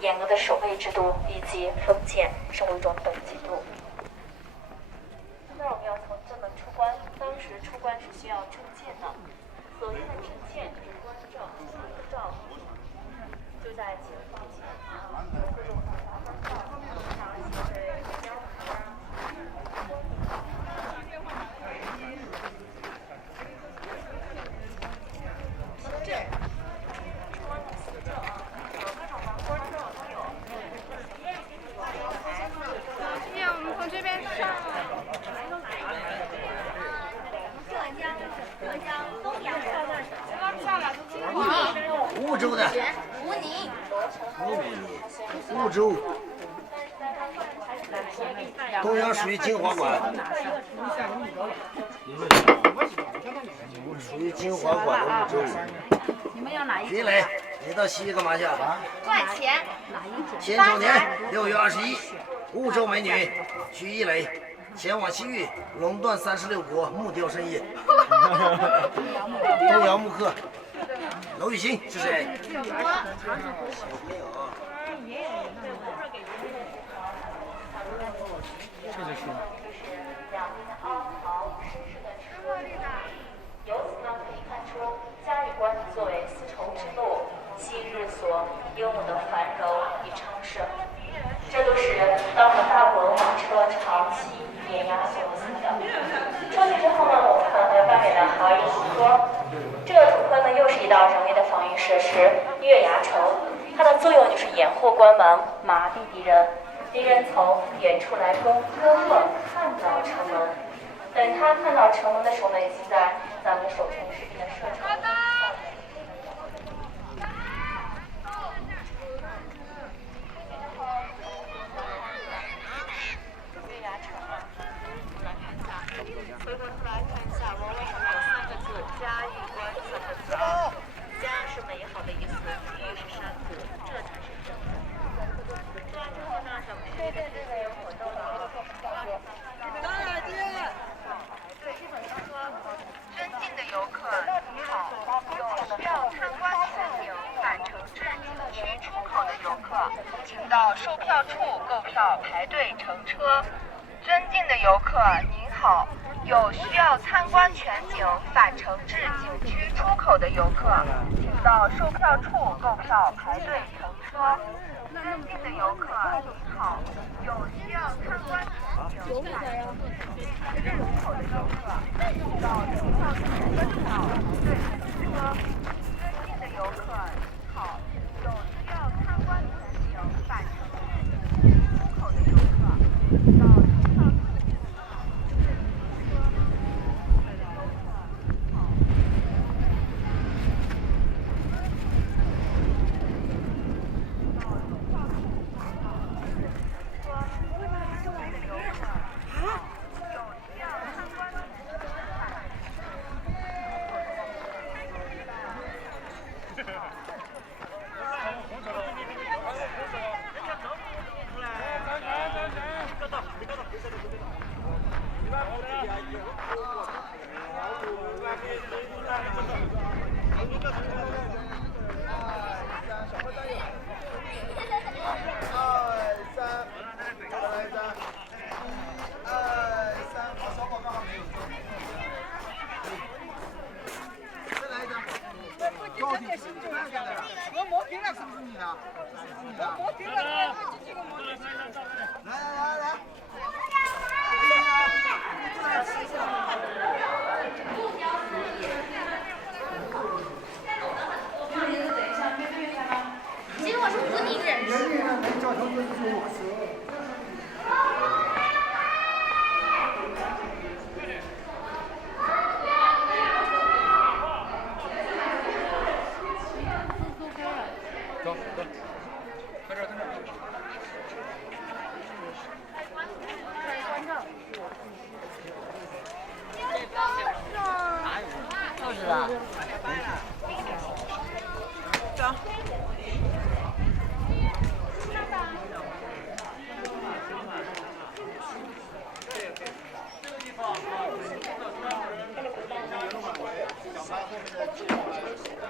严格的守卫制度以及封建生活中等级度。现在我们要从正门出关，当时出关是需要证件的，所用的证件是关证、护照，就在前方前有各种大大的照，像写着标牌啊。梧州的，梧州，东阳属于金华馆，属于金华馆的梧州。你们要哪一？徐磊，你到西域干嘛去？赚钱。辛丑年6月21，梧州美女徐一磊前往西域垄断36国，木雕生意。东阳木刻。娄雨欣是谁？小朋友。这就是。由此呢，可以看出嘉峪关作为丝绸之路昔日所拥有的繁荣与昌盛，这都是当时大国马车长期沿设施月牙城，它的作用就是掩护关门，麻痹敌人。敌人从远处来攻，根本看不到城门。等他看到城门的时候呢，已经在咱们守城士兵的射程。月牙城啊，我们来看一下，回过头来看一下，我为什么有3个字“嘉峪关”4个字啊？嘉是美好的意思，峪是山谷，这才是真的。做完之后呢，咱们这边有活动了。尊敬的游客，你好，有需要参观全景返程至景区出口的游客，请到售票处购票排队乘车。尊敬的游客，您好，有需要参观全景返程至景区出口的游客，请到售票处购票排队乘车。尊敬的游客，您好，有需要参观全景返程至景区出口的游客，请到售票处购票排队乘车。尊敬的游客，您好，有需要参观全景返程至景区出口的游客，请到售票处。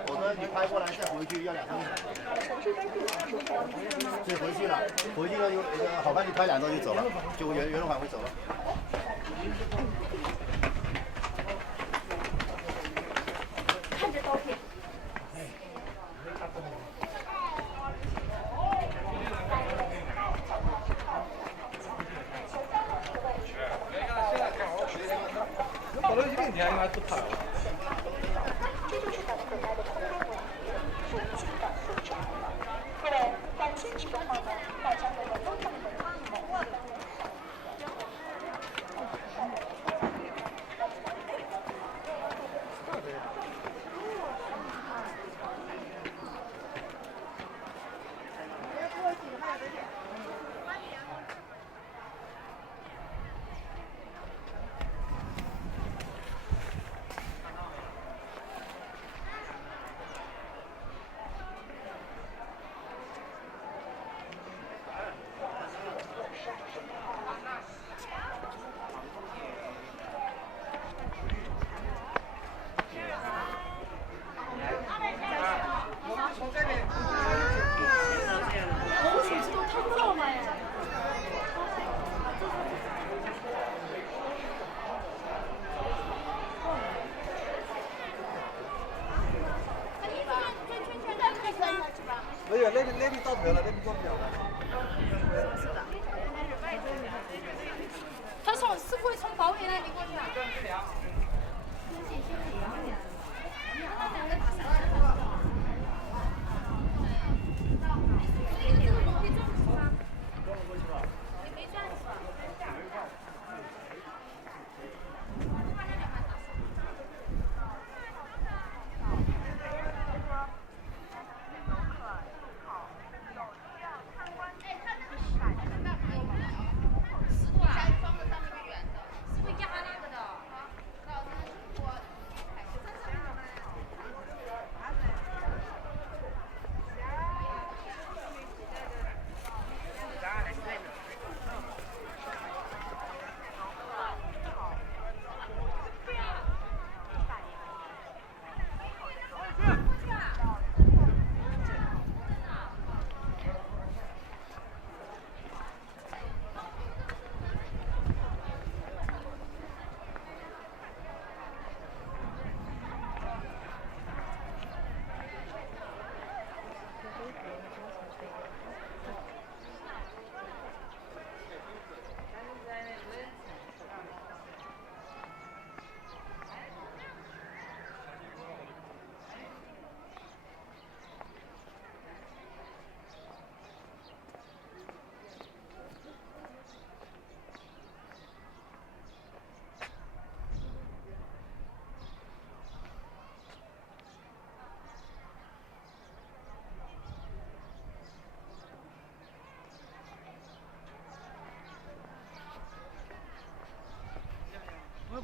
否则你拍过来再回去要2、3个小时。对，回去了好看就拍2张就走了，就圆轮返回走了。看着刀片。到了1天应该是拍了。这就是咱们等待的同类会，属于情感复制。各位，在进去的话呢，大家的人都在等待你们。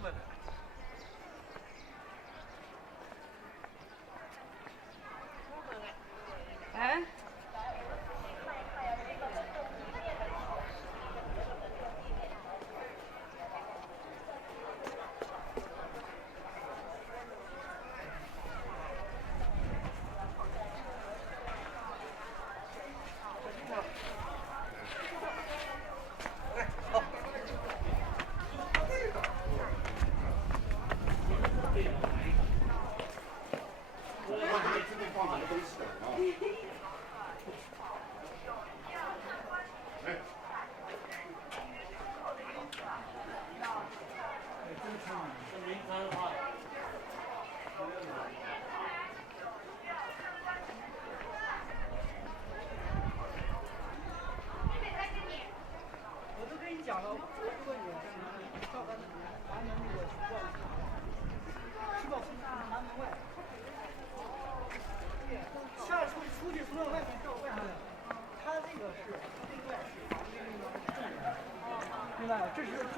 么的。哎。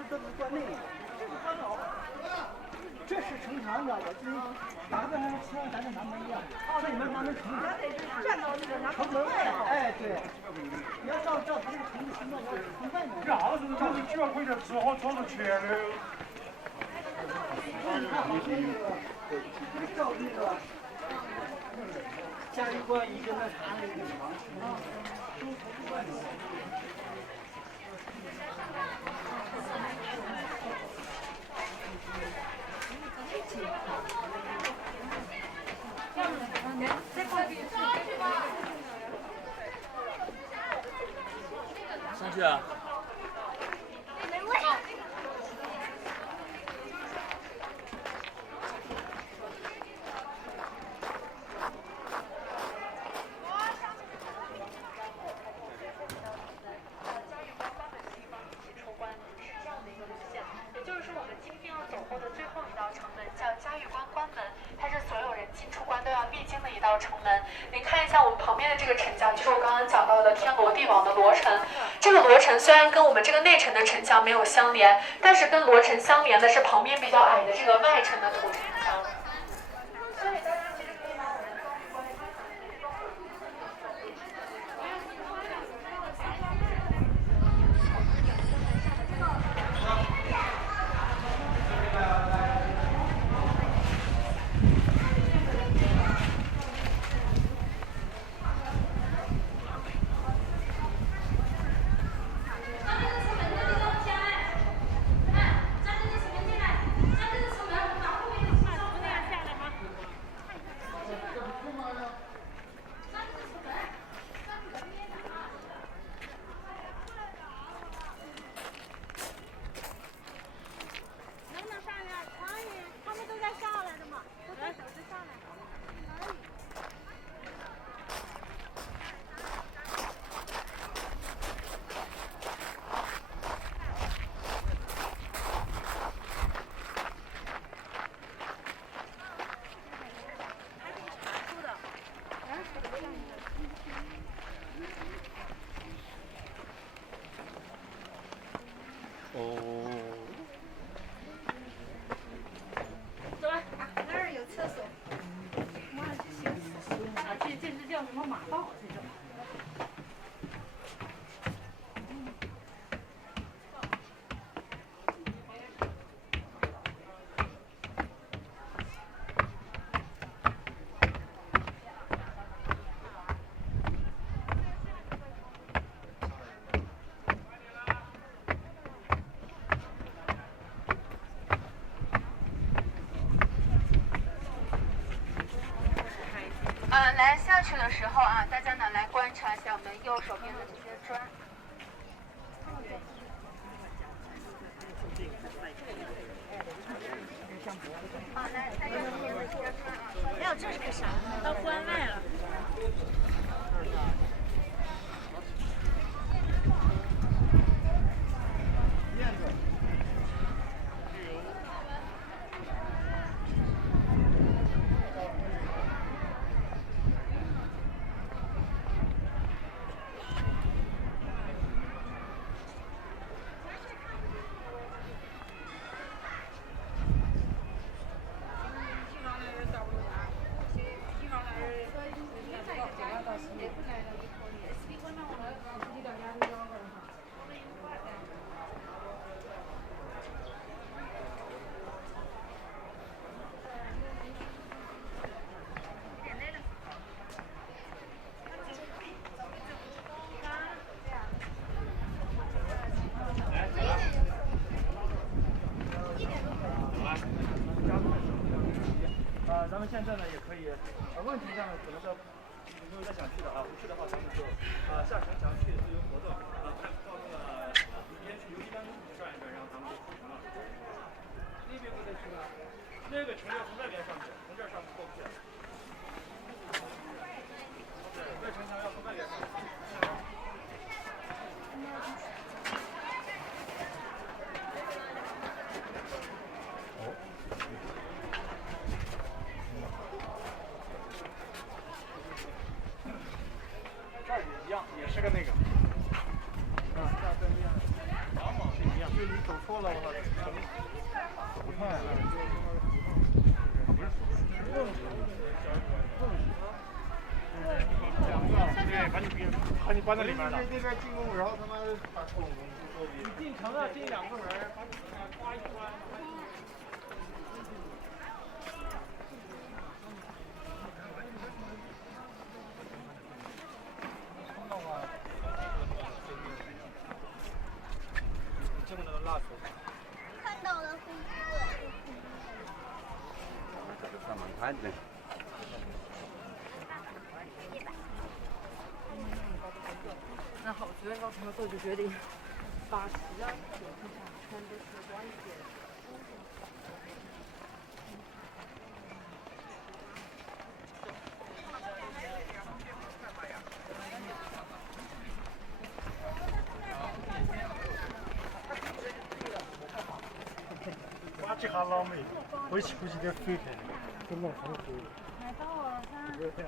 这是关内的，这是关老，这是城墙，你知道吧？就是哪个像咱这南门一样，这里面南门城，站到那个城门外头。哎，对，你要照它这个城的形状，要从外面。啥时候就是就要回来只好装着钱了。你看好些那个照那个嘉峪关一个那啥那个墙，都从外面。上去啊！您看一下我们旁边的这个城墙，就是我刚刚讲到的天罗地网的罗城。这个罗城虽然跟我们这个内城的城墙没有相连，但是跟罗城相连的是旁边比较矮的这个外城的土城墙。所以大家其实可以把我们的嘉峪关来下去的时候啊，大家呢来观察一下我们右手边的这些砖。好，来大家右边的这些砖啊。哎呦，这是个啥？到关外了。们现在呢也可以，问题上呢可能是没有再想去的啊，不去的话咱们就下城墙去自由活动，看到那个边去游击班转一转，然后咱们就出城了。那边不得去啊？那个城要从那边上去，从这儿上去过不去。对，这城墙要从外边上去。这儿也一样，也是个那个。是一样。就你走错了，我操！不看。对，把你关在里面了。那边进攻，然后他妈的把恐龙你进城了，进2个门，把你刮一关。这个能拉出来。看到了飞机。这个上门看的。那好多老头子就决定把其他铁皮厂全都是关闭。哇，这下老美，回去估计得飞开，都弄成飞。买到了噻。对。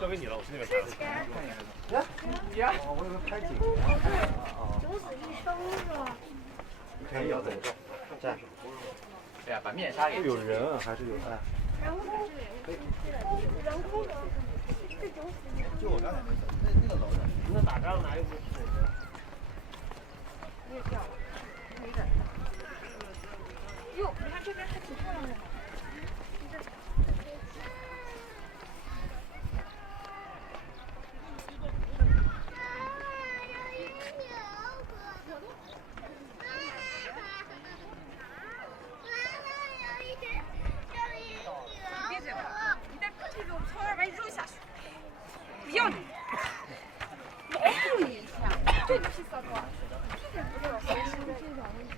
交给你了，我去那边看。呀？哦，我以为拍景。就是一收了。可以要走这，这样。对呀，把面纱给。有人还是有哎？人工的，就我刚才那个楼的，那打仗哪有不是？你也掉了，没的。哟，你看这边还挺漂亮的。不要你，保护你一下，对你屁事多，一点不知道谁是这种问题。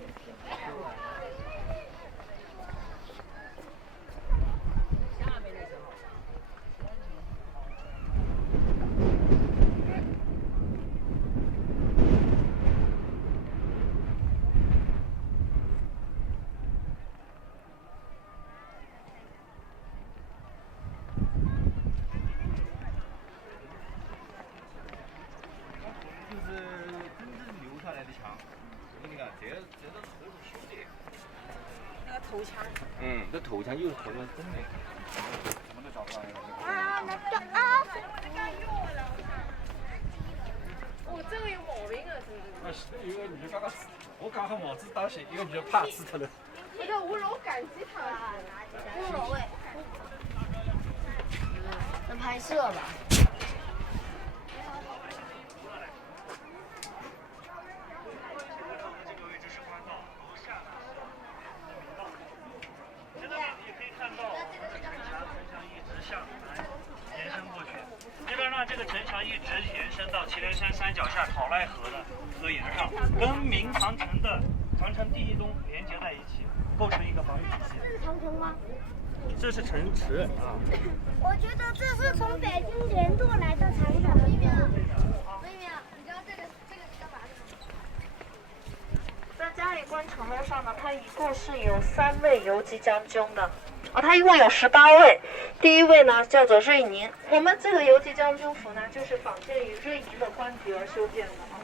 头枪。这头枪又是头枪真的。什么都找不到那个。啊，那个啊！哦，这个有毛病啊，那是一个女的刚刚死，我刚好帽子当时一个女的怕死他了。不是，我老感激他了。无所谓。那拍摄吧。这个城墙一直延伸到祁连山山脚下讨赖河的河沿上，跟明长城的长城第一东连接在一起，构成一个防御体系。这是长城吗？这是城池啊。我觉得这是从北京联络来的长城。微妙，你知道这个干嘛的？在嘉峪关城楼上呢，它一共是有3位游击将军的。它一共有18位，第一位呢叫做瑞宁。我们这个游击将军府呢，就是仿建于瑞宁的官邸而修建的啊。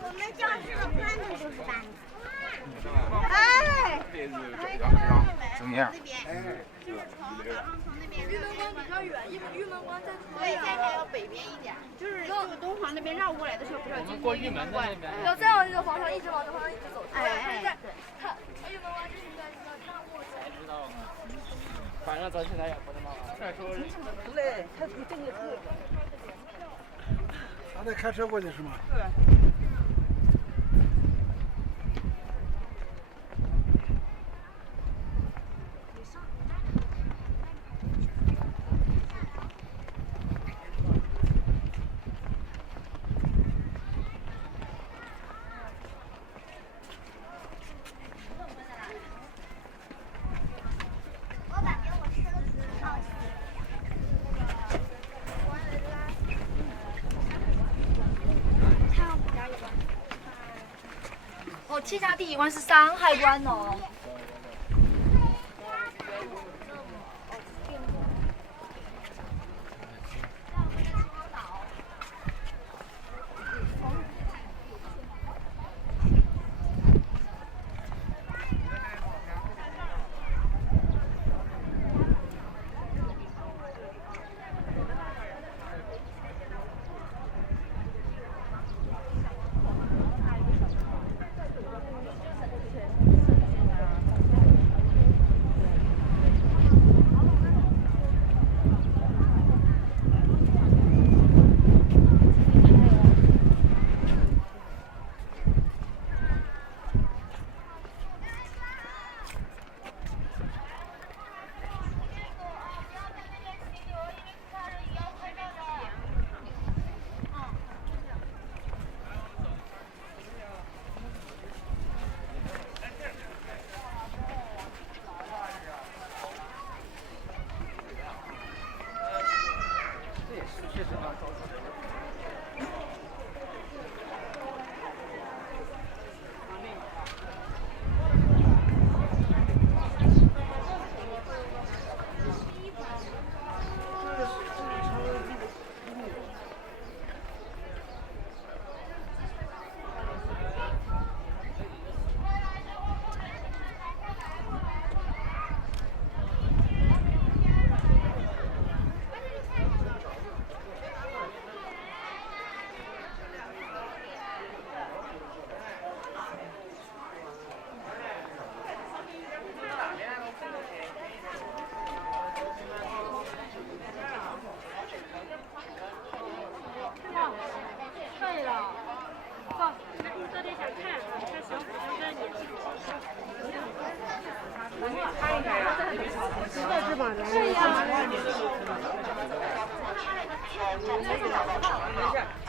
我们教室的宽度就是8米。哎，中央。就是从马上从那边。玉门关比较远，玉门关在对，再要北边一点，就是东华那边绕过来的时候，不是要经过玉门关，要再往这个方向一直往这方向一直走。哎，看玉门关就是应该绕过去。知道吗？反正咱现在也不能忙。再说。嘞，他这个是。他得开车过去是吗？对。七家第一关是山海关哦。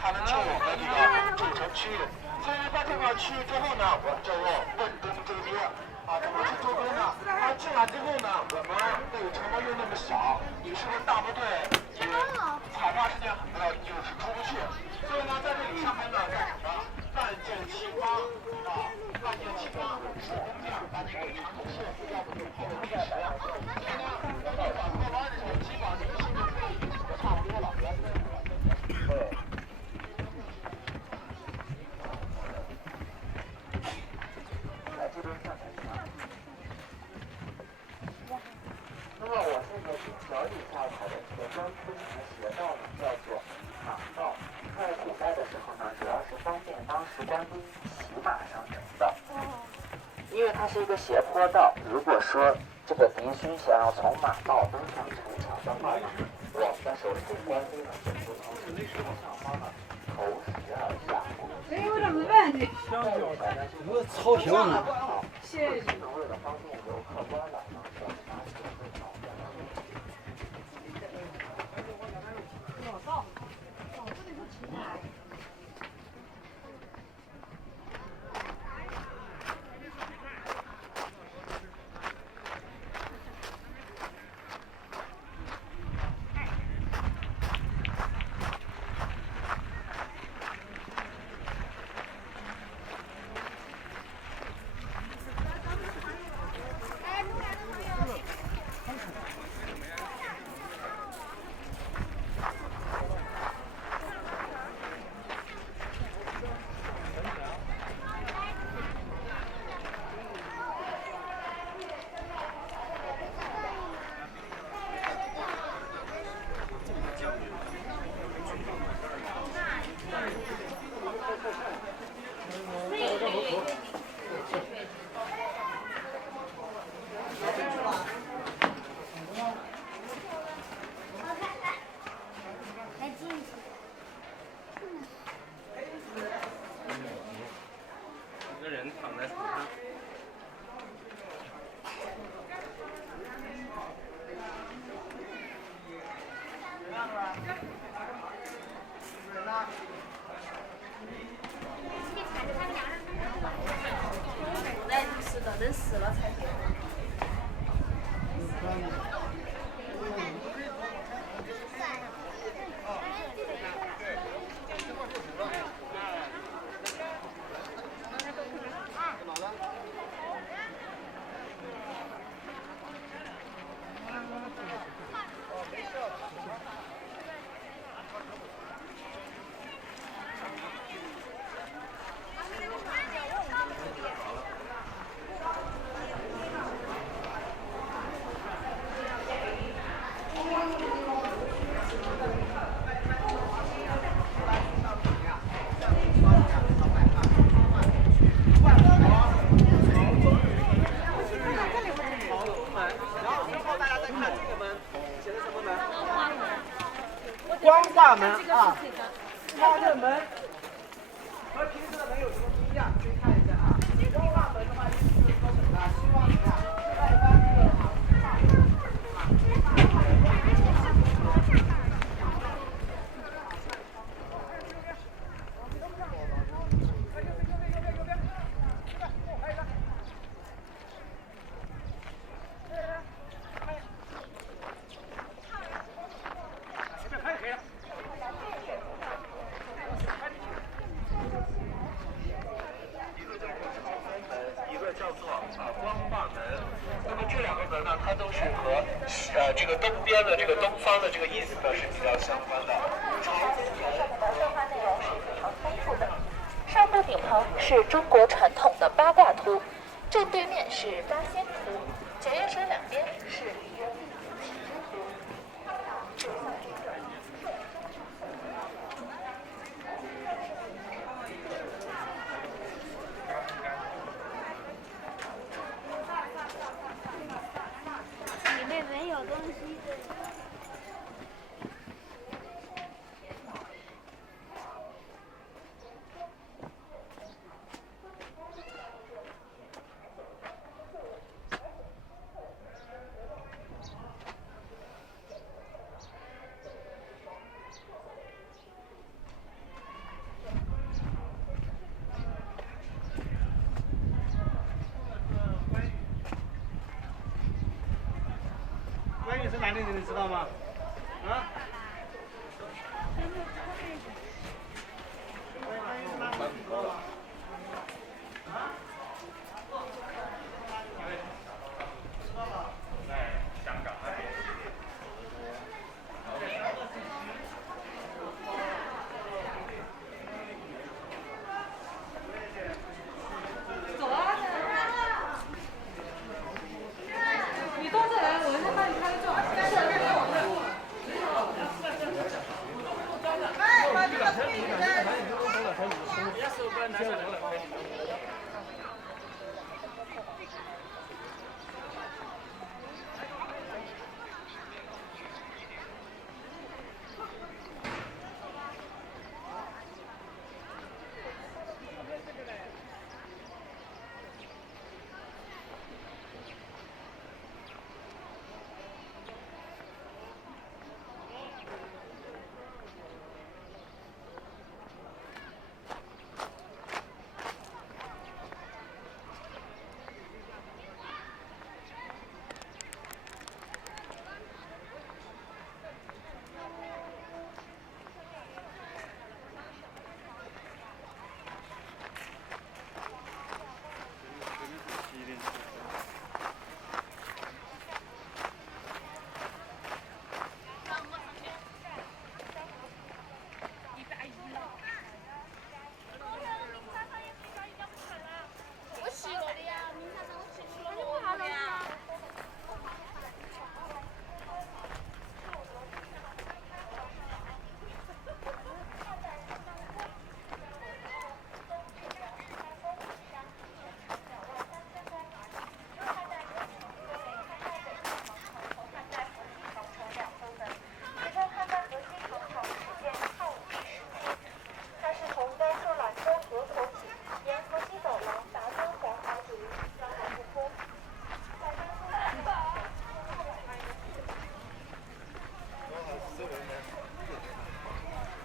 才能进我们这个主城区。所以到这个区域之后呢，我们就要问东周边啊，怎么去周边呢？进来之后呢，我们这个城门又那么小，你是不是大部队也踩踏时间就是出不去？所以呢，在这里上面呢干什么？万箭齐发啊，万箭齐发，手工匠把这个长城线，要不就跑历史。所以呢，我们把过完的时候，基本上这个新的就差不多了。对。来这边上才行。那么我这个脚底下踩的这个专出行的斜道呢，叫做马道。在古代的时候呢，主要是方便当时官兵骑马上城的。因为它是一个斜坡道，如果说这个敌军想要从马道登上城墙的话呢，我们的守城官兵呢就不能从城墙上呢投石而下。没有这么问题。我超平了。谢谢。为了方便游客观览呢，是拿起了最早的。来就是的，等死了才给。光化门啊，它的门和平时的门有什么不一样？可以看一下啊。光化门的话，意思是说什么呢？希望你啊，外观这个一个叫做光化门，那么这两个门呢，它都是和这个东边的这个东方的这个意思呢是比较相关的。文化内容是非常丰富的。上部顶棚是中国传统的八卦图，正对面是八仙图，九月蛇两边是鲤鱼。里面没有东西。关羽是哪里人，你知道吗？啊？走啊！你到这来，我先帮你拍照。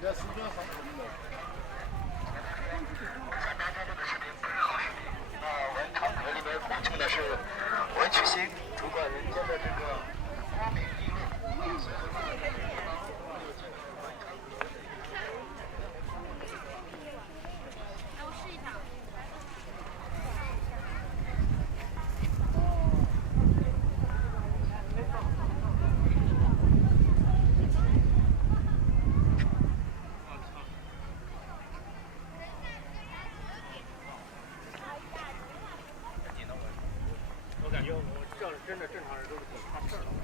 在四川好。文长河里面鼓称的是文曲星，主管人间的这个光明利禄。我感觉我这真的正常人都是不怕事儿的。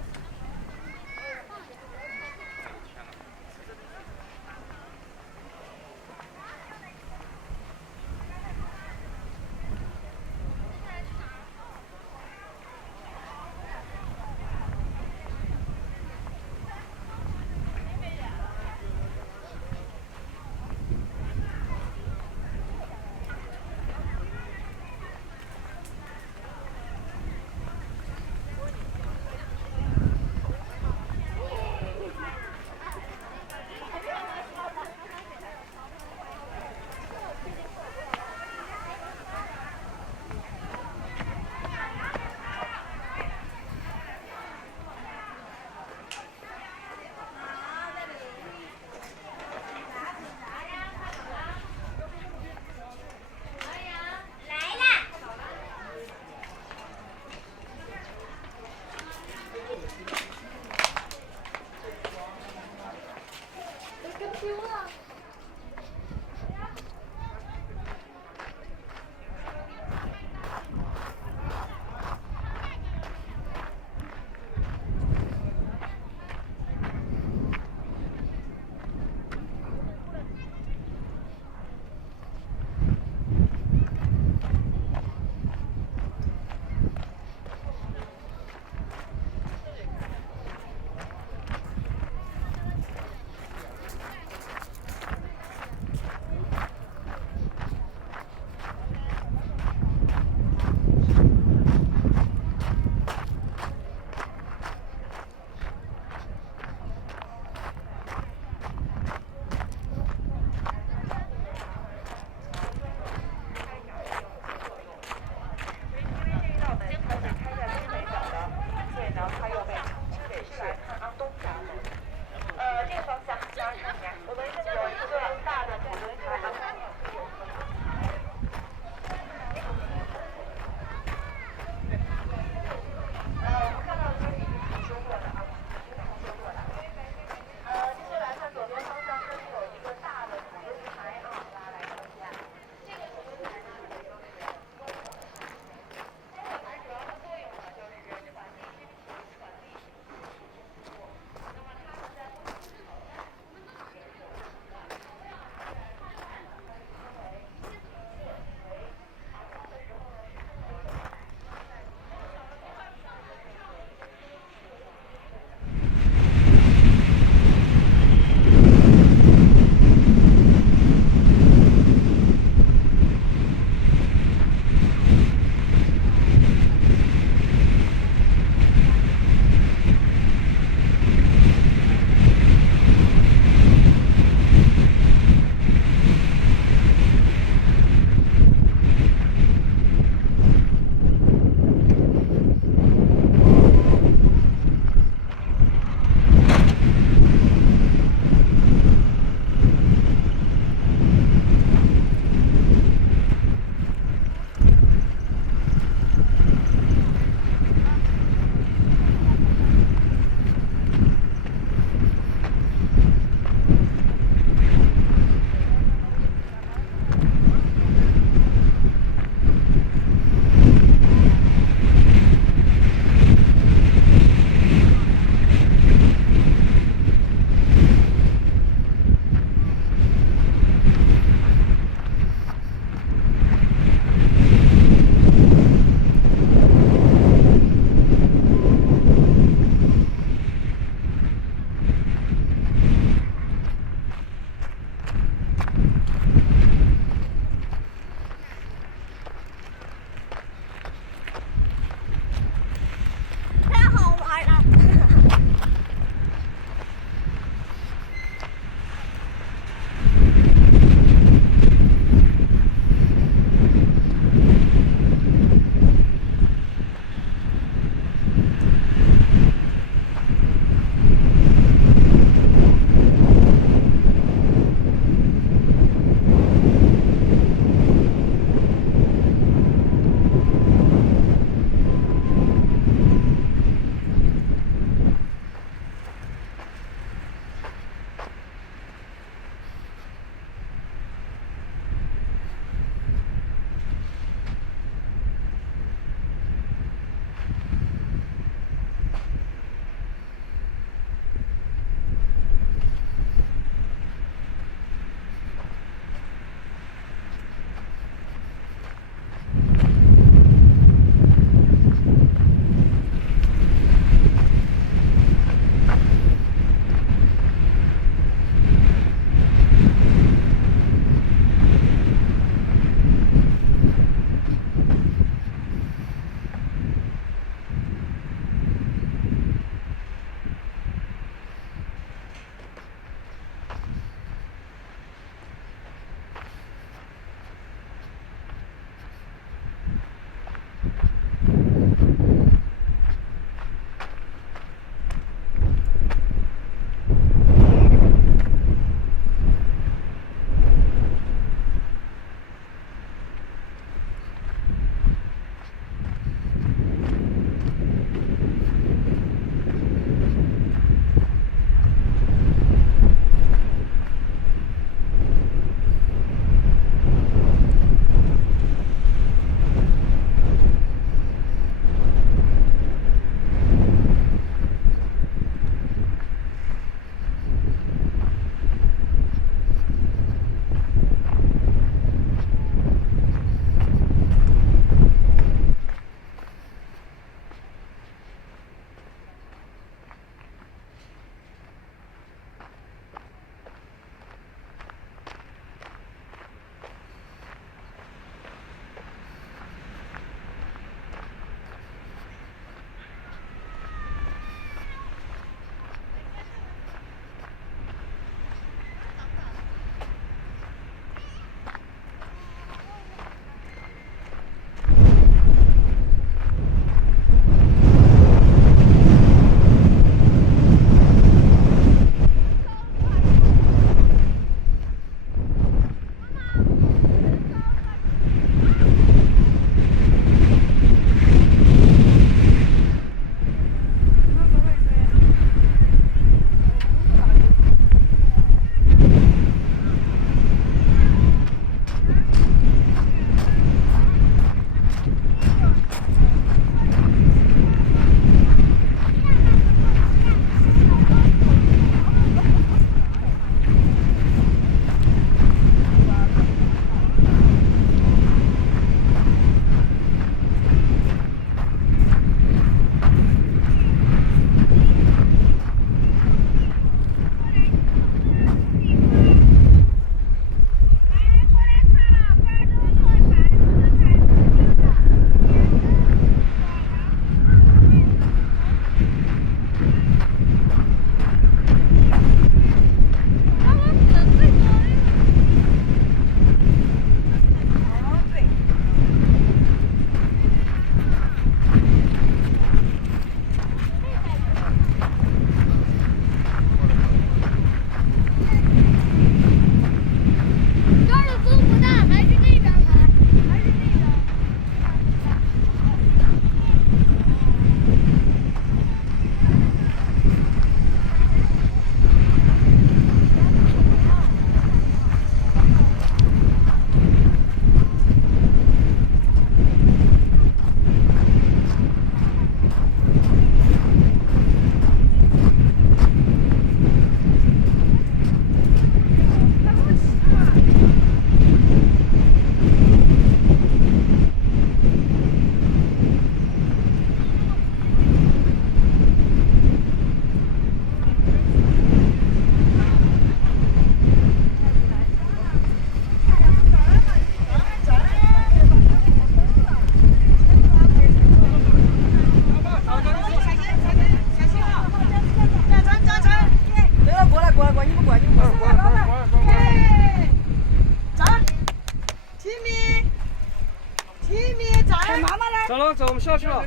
走，我们下去了。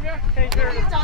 找